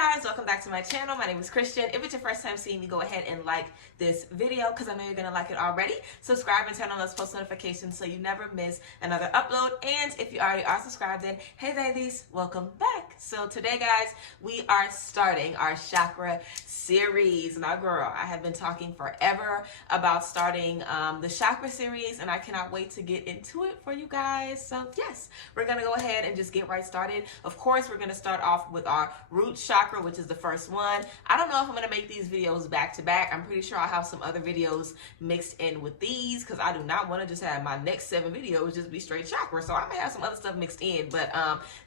guys, welcome back to my channel. My name is Christian. If it's your first time seeing me, go ahead and like this video because I know you're gonna like it already. Subscribe and turn on those post notifications so you never miss another upload. And if you already are subscribed, then hey babies, welcome back. So today guys, we are starting our chakra series. Now girl, I have been talking forever about starting the chakra series and I cannot wait to get into it for you guys. So yes, we're gonna go ahead and just get right started. Of course, we're gonna start off with our root chakra, which is the first one. I don't know if I'm gonna make these videos back to back. I'm pretty sure I'll have some other videos mixed in with these because I do not want to just have my next 7 videos just be straight chakra. So I may have some other stuff mixed in, but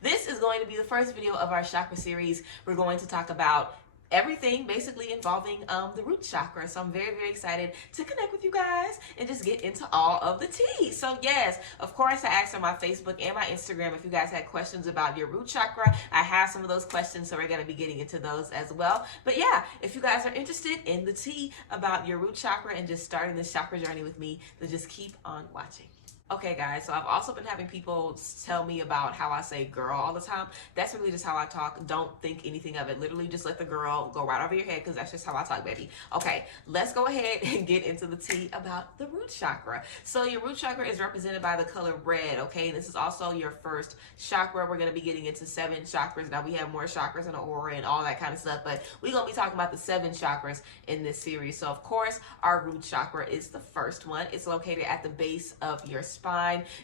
this is going to be the first video of our chakra series. We're going to talk about everything basically involving the root chakra. So I'm very, very excited to connect with you guys and just get into all of the tea. So yes, of course I asked on my Facebook and my Instagram if you guys had questions about your root chakra. I have some of those questions, so we're going to be getting into those as well. But yeah, if you guys are interested in the tea about your root chakra and just starting this chakra journey with me, then just keep on watching. Okay guys, so I've also been having people tell me about how I say girl all the time. That's really just how I talk. Don't think anything of it. Literally just let the girl go right over your head because that's just how I talk, baby. Okay, let's go ahead and get into the tea about the root chakra. So your root chakra is represented by the color red, okay? This is also your first chakra. We're going to be getting into 7 chakras. Now we have more chakras in the aura and all that kind of stuff, but we're going to be talking about the 7 chakras in this series. So of course, our root chakra is the first one. It's located at the base of your spine.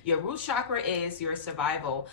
Your root chakra is your survival,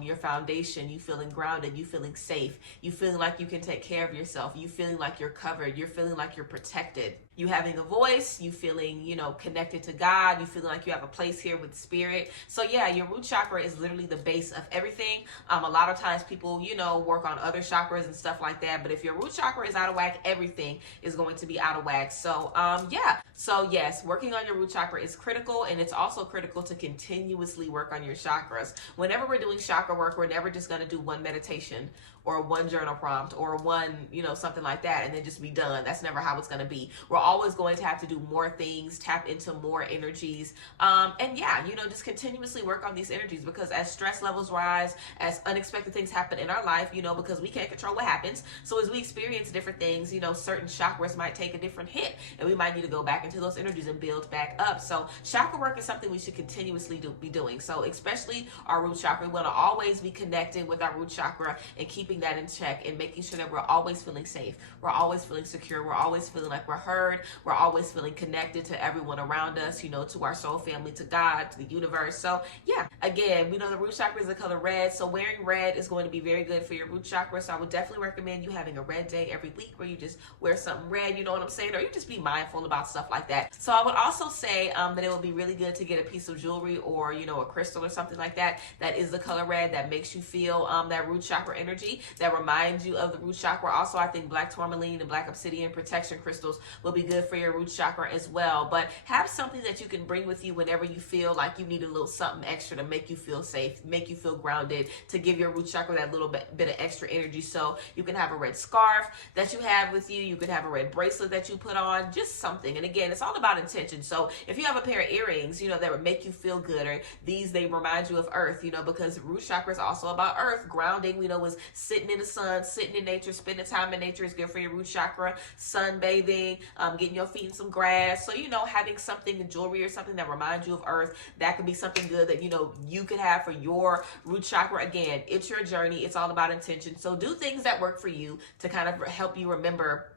your foundation, you feeling grounded, you feeling safe, you feeling like you can take care of yourself, you feeling like you're covered, you're feeling like you're protected. You having a voice, you feeling, you know, connected to God, you feeling like you have a place here with spirit. So yeah, your root chakra is literally the base of everything. A lot of times people, you know, work on other chakras and stuff like that, but if your root chakra is out of whack, everything is going to be out of whack. So yeah, so yes, working on your root chakra is critical, and it's also critical to continuously work on your chakras. Whenever we're doing chakra work, we're never just going to do one meditation or one journal prompt or one, you know, something like that and then just be done. That's never how it's going to be. We're always going to have to do more things, tap into more energies, and yeah, you know, just continuously work on these energies, because as stress levels rise, as unexpected things happen in our life, you know, because we can't control what happens, so as we experience different things, you know, certain chakras might take a different hit and we might need to go back into those energies and build back up. So chakra work is something we should continuously be doing. So especially our root chakra, we want to always be connected with our root chakra and keeping that in check and making sure that we're always feeling safe, we're always feeling secure, we're always feeling like we're heard, we're always feeling connected to everyone around us, you know, to our soul family, to God, to the universe. So yeah, again, we know the root chakra is the color red, so wearing red is going to be very good for your root chakra. So I would definitely recommend you having a red day every week where you just wear something red, you know what I'm saying, or you just be mindful about stuff like that. So I would also say that it would be really good to get a piece of jewelry or, you know, a crystal or something like that that is the color red, that makes you feel that root chakra energy, that reminds you of the root chakra. Also, I think black tourmaline and black obsidian protection crystals will be good for your root chakra as well. But have something that you can bring with you whenever you feel like you need a little something extra to make you feel safe, make you feel grounded, to give your root chakra that little bit of extra energy. So you can have a red scarf that you have with you, you could have a red bracelet that you put on, just something. And again, it's all about intention. So if you have a pair of earrings, you know, that would make you feel good, or they remind you of earth, you know, because root chakra is also about earth. Grounding, we know, is sitting in the sun, sitting in nature, spending time in nature is good for your root chakra. Sunbathing, getting your feet in some grass. So, you know, having something, jewelry or something that reminds you of earth, that could be something good that, you know, you could have for your root chakra. Again, it's your journey. It's all about intention. So do things that work for you to kind of help you remember,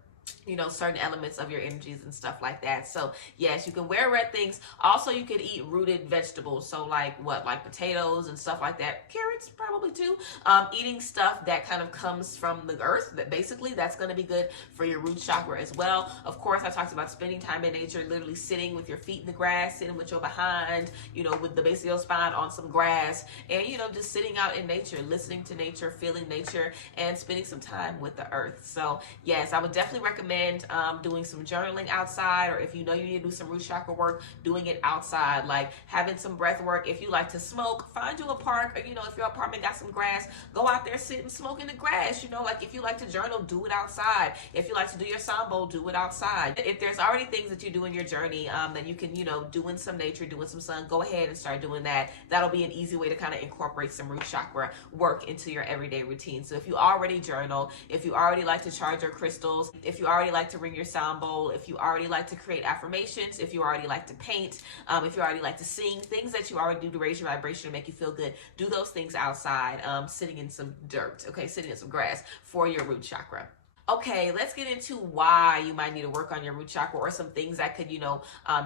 you know, certain elements of your energies and stuff like that. So yes, you can wear red things. Also, you could eat rooted vegetables. So like what, like potatoes and stuff like that. Carrots probably too. Eating stuff that kind of comes from the earth, that basically that's going to be good for your root chakra as well. Of course, I talked about spending time in nature, literally sitting with your feet in the grass, sitting with your behind, you know, with the base of your spine on some grass, and, you know, just sitting out in nature, listening to nature, feeling nature, and spending some time with the earth. So yes, I would definitely recommend recommend doing some journaling outside, or if you know you need to do some root chakra work, doing it outside, like having some breath work. If you like to smoke, find you a park, or if your apartment got some grass, go out there, sit and smoke in the grass. Like if you like to journal, do it outside. If you like to do your sambo, do it outside. If there's already things that you do in your journey that you can do in some nature, do in some sun, go ahead and start doing that. That'll be an easy way to kind of incorporate some root chakra work into your everyday routine. So if you already journal, if you already like to charge your crystals, if you already like to ring your sound bowl, if you already like to create affirmations, if you already like to paint, if you already like to sing, things that you already do to raise your vibration and make you feel good, do those things outside, sitting in some dirt, okay, sitting in some grass for your root chakra. Okay, let's get into why you might need to work on your root chakra, or some things that could,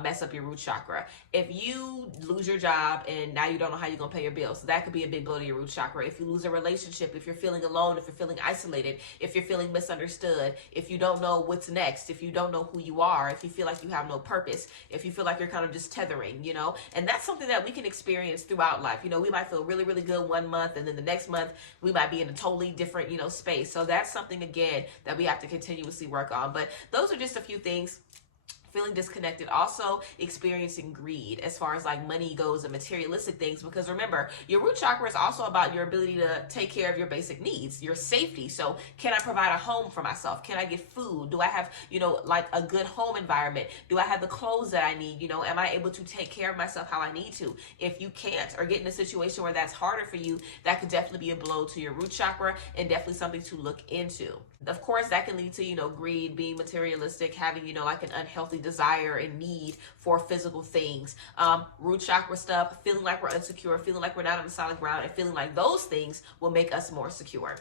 mess up your root chakra. If you lose your job and now you don't know how you're going to pay your bills, so that could be a big blow to your root chakra. If you lose a relationship, if you're feeling alone, if you're feeling isolated, if you're feeling misunderstood, if you don't know what's next, if you don't know who you are, if you feel like you have no purpose, if you feel like you're kind of just tethering, and that's something that we can experience throughout life. We might feel really, really good one month, and then the next month we might be in a totally different, space. So that's something, again, that we have to continuously work on. But those are just a few things. Feeling disconnected, also experiencing greed as far as like money goes and materialistic things, because remember, your root chakra is also about your ability to take care of your basic needs, your safety. So can I provide a home for myself? Can I get food? Do I have, like a good home environment? Do I have the clothes that I need? Am I able to take care of myself how I need to? If you can't, or get in a situation where that's harder for you, that could definitely be a blow to your root chakra, and definitely something to look into. Of course, that can lead to, greed, being materialistic, having, like an unhealthy desire and need for physical things. Root chakra stuff, feeling like we're insecure, feeling like we're not on the solid ground, and feeling like those things will make us more secure.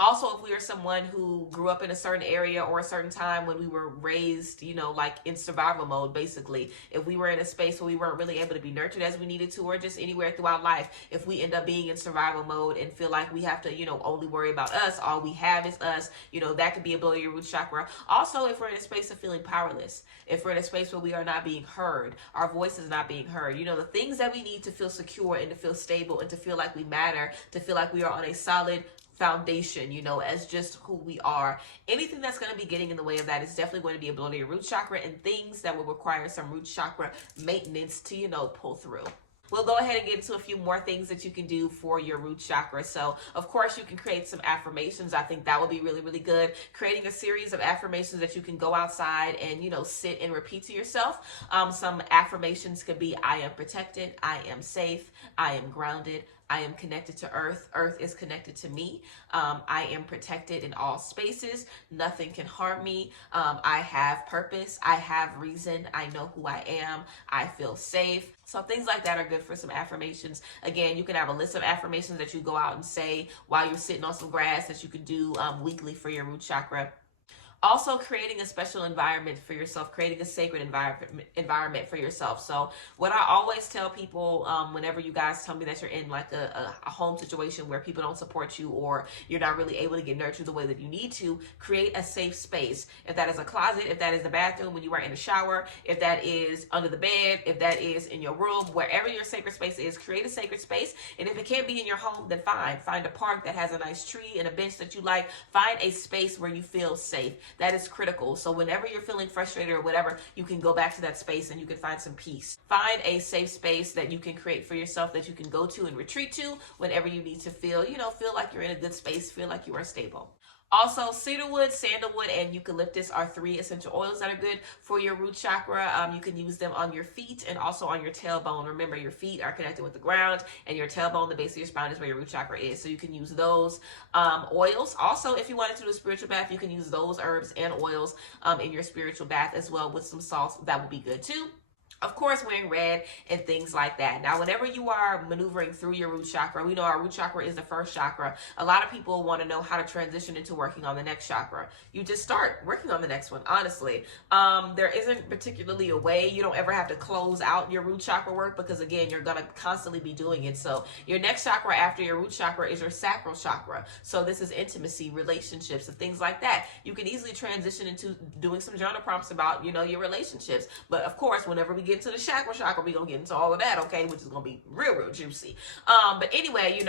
Also, if we are someone who grew up in a certain area or a certain time when we were raised, like in survival mode, basically, if we were in a space where we weren't really able to be nurtured as we needed to, or just anywhere throughout life, if we end up being in survival mode and feel like we have to, only worry about us, all we have is us, that could be a blow to your root chakra. Also, if we're in a space of feeling powerless, if we're in a space where we are not being heard, our voice is not being heard, the things that we need to feel secure and to feel stable and to feel like we matter, to feel like we are on a solid foundation, as just who we are. Anything that's going to be getting in the way of that is definitely going to be a blow to your root chakra, and things that will require some root chakra maintenance to, pull through. We'll go ahead and get into a few more things that you can do for your root chakra. So, of course, you can create some affirmations. I think that would be really, really good. Creating a series of affirmations that you can go outside and, sit and repeat to yourself. Some affirmations could be, I am protected, I am safe, I am grounded, I am connected to Earth. Earth is connected to me. I am protected in all spaces. Nothing can harm me. I have purpose. I have reason. I know who I am. I feel safe. So things like that are good for some affirmations. Again, you can have a list of affirmations that you go out and say while you're sitting on some grass that you could do weekly for your root chakra. Also, creating a special environment for yourself, creating a sacred environment for yourself. So what I always tell people whenever you guys tell me that you're in like a home situation where people don't support you, or you're not really able to get nurtured the way that you need to, create a safe space. If that is a closet, if that is the bathroom when you are in the shower, if that is under the bed, if that is in your room, wherever your sacred space is, create a sacred space. And if it can't be in your home, then fine. Find a park that has a nice tree and a bench that you like. Find a space where you feel safe. That is critical. So whenever you're feeling frustrated or whatever, you can go back to that space and you can find some peace. Find a safe space that you can create for yourself, that you can go to and retreat to whenever you need to feel, feel like you're in a good space, feel like you are stable. Also, cedarwood, sandalwood, and eucalyptus are 3 essential oils that are good for your root chakra. You can use them on your feet and also on your tailbone. Remember, your feet are connected with the ground, and your tailbone, the base of your spine, is where your root chakra is. So you can use those oils. Also, if you wanted to do a spiritual bath, you can use those herbs and oils in your spiritual bath as well with some salt. That would be good too. Of course, wearing red and things like that. Now, whenever you are maneuvering through your root chakra, we know our root chakra is the first chakra. A lot of people want to know how to transition into working on the next chakra. You just start working on the next one, honestly. There isn't particularly a way. You don't ever have to close out your root chakra work because, again, you're going to constantly be doing it. So your next chakra after your root chakra is your sacral chakra. So this is intimacy, relationships, and things like that. You can easily transition into doing some journal prompts about, your relationships. But, of course, whenever we get into the chakra, we're going to get into all of that, okay, which is going to be real, real juicy. But anyway,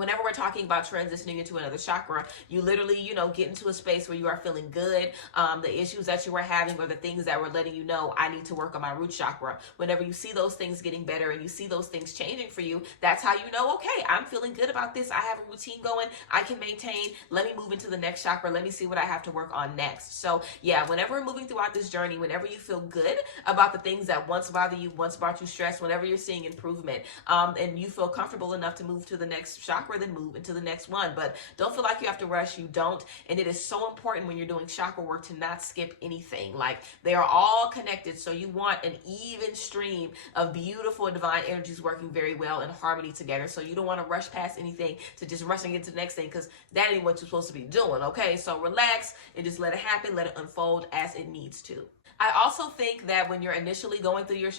whenever we're talking about transitioning into another chakra, you literally, get into a space where you are feeling good. The issues that you were having or the things that were letting you know, I need to work on my root chakra. Whenever you see those things getting better and you see those things changing for you, that's how you know, okay, I'm feeling good about this. I have a routine going. I can maintain. Let me move into the next chakra. Let me see what I have to work on next. So yeah, whenever we're moving throughout this journey, whenever you feel good about the things that once bothered you, once brought you stress, whenever you're seeing improvement, and you feel comfortable enough to move to the next chakra, then move into the next one. But don't feel like you have to rush. You don't. And it is so important when you're doing chakra work to not skip anything. Like, they are all connected. So you want an even stream of beautiful divine energies working very well in harmony together. So you don't want to rush past anything to just rushing into the next thing, because that ain't what you're supposed to be doing. Okay, so relax and just let it happen. Let it unfold as it needs to. I also think that when you're initially going through your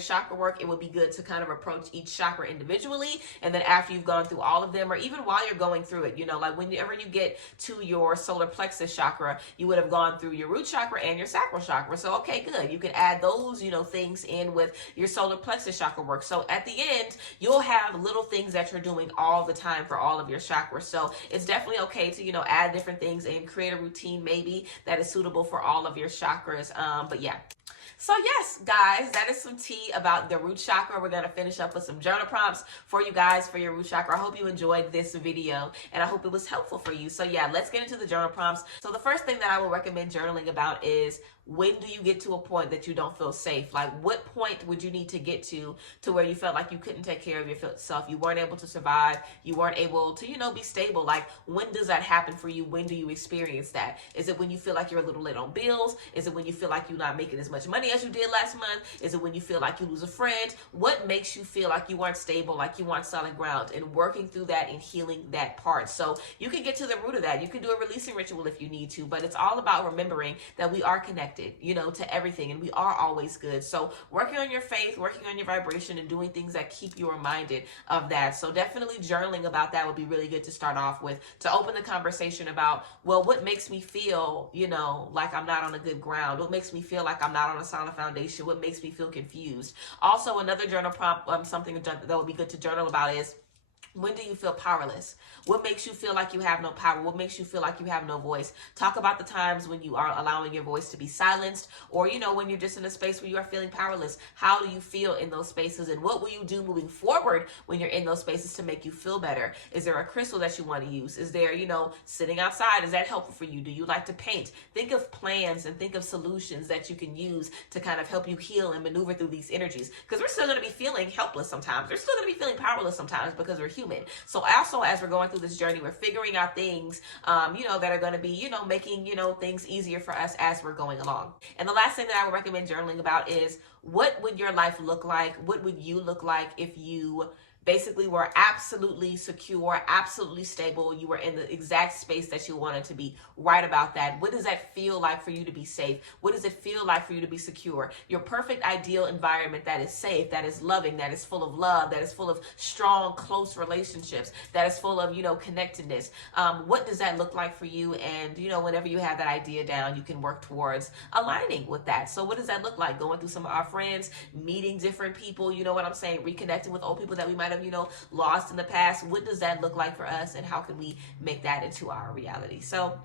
chakra work, it would be good to kind of approach each chakra individually, and then after you've gone through all of them, or even while you're going through it, like whenever you get to your solar plexus chakra, you would have gone through your root chakra and your sacral chakra. So okay, good. You can add those, things in with your solar plexus chakra work. So at the end, you'll have little things that you're doing all the time for all of your chakras. So it's definitely okay to, add different things and create a routine maybe that is suitable for all of your chakras. But yeah. So yes, guys, that is some tea about the root chakra. We're going to finish up with some journal prompts for you guys for your root chakra. I hope you enjoyed this video and I hope it was helpful for you. So yeah, let's get into the journal prompts. So the first thing that I will recommend journaling about is, when do you get to a point that you don't feel safe? Like, what point would you need to get to where you felt like you couldn't take care of yourself? You weren't able to survive. You weren't able to, be stable. Like, when does that happen for you? When do you experience that? Is it when you feel like you're a little late on bills? Is it when you feel like you're not making as much money as you did last month? Is it when you feel like you lose a friend? What makes you feel like you aren't stable, like you aren't solid ground? And working through that and healing that part. So you can get to the root of that. You can do a releasing ritual if you need to, but it's all about remembering that we are connected, to everything, and we are always good. So working on your faith, working on your vibration, and doing things that keep you reminded of that. So definitely journaling about that would be really good to start off with, to open the conversation about, well, what makes me feel, like I'm not on a good ground? What makes me feel like I'm not on a solid foundation? What makes me feel confused? Also, another journal prompt, something that would be good to journal about is, when do you feel powerless? What makes you feel like you have no power? What makes you feel like you have no voice? Talk about the times when you are allowing your voice to be silenced, or, when you're just in a space where you are feeling powerless. How do you feel in those spaces? And what will you do moving forward when you're in those spaces to make you feel better? Is there a crystal that you want to use? Is there, sitting outside? Is that helpful for you? Do you like to paint? Think of plans and think of solutions that you can use to kind of help you heal and maneuver through these energies. Because we're still going to be feeling helpless sometimes. We're still going to be feeling powerless sometimes because we're human. So also, as we're going through this journey, we're figuring out things, that are going to be, making, things easier for us as we're going along. And the last thing that I would recommend journaling about is, what would your life look like? What would you look like if you basically were absolutely secure, absolutely stable? You were in the exact space that you wanted to be. Right about that. What does that feel like for you to be safe? What does it feel like for you to be secure? Your perfect ideal environment that is safe, that is loving, that is full of love, that is full of strong, close relationships, that is full of, connectedness. What does that look like for you? And, whenever you have that idea down, you can work towards aligning with that. So what does that look like? Going through some of our friends, meeting different people, you know what I'm saying? Reconnecting with old people that we might have, lost in the past. What does that look like for us, and how can we make that into our reality? So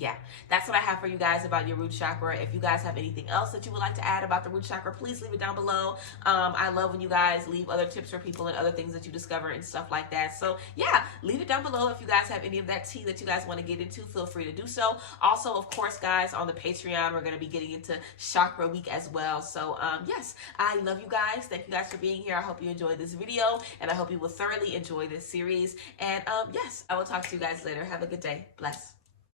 yeah, that's what I have for you guys about your root chakra. If you guys have anything else that you would like to add about the root chakra, please leave it down below. I love when you guys leave other tips for people and other things that you discover and stuff like that. So yeah, leave it down below. If you guys have any of that tea that you guys want to get into, feel free to do so. Also, of course, guys, on the Patreon, we're going to be getting into chakra week as well. So yes, I love you guys. Thank you guys for being here. I hope you enjoyed this video, and I hope you will thoroughly enjoy this series. And yes, I will talk to you guys later. Have a good day. Bless.